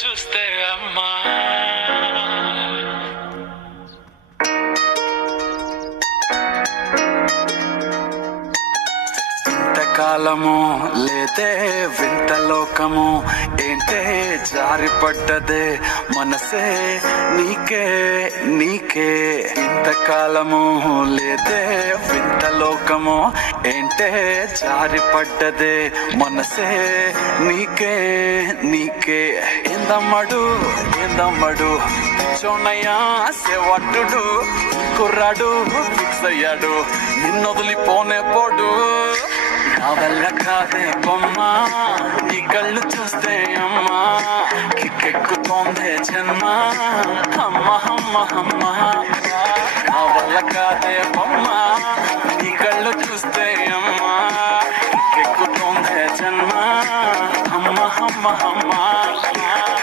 చూస్తే అమ్మా ఇంతకాలము లేదే వింత లోకము ఏంటే జారిపడ్డదే మనసే నీకే నీకే ఇంతకాలము లేదే వింత లోకము ఏంటే జారిపడ్డదే మనసే నీకే నీకే ఏందమ్మడు ఏందమ్మడు చోనయ్యా సేవట్టుడు కుర్రాడు ఫిక్స్ అయ్యాడు నిన్నొదిలిపోనే పోడు నా వల్ల కాదే బొమ్మా నీ కళ్ళు చూస్తే అమ్మా కిక్కెక్కుతోందే జన్మ అమ్మ అమ్మ అమ్మ నా వల్ల కాదే బొమ్మా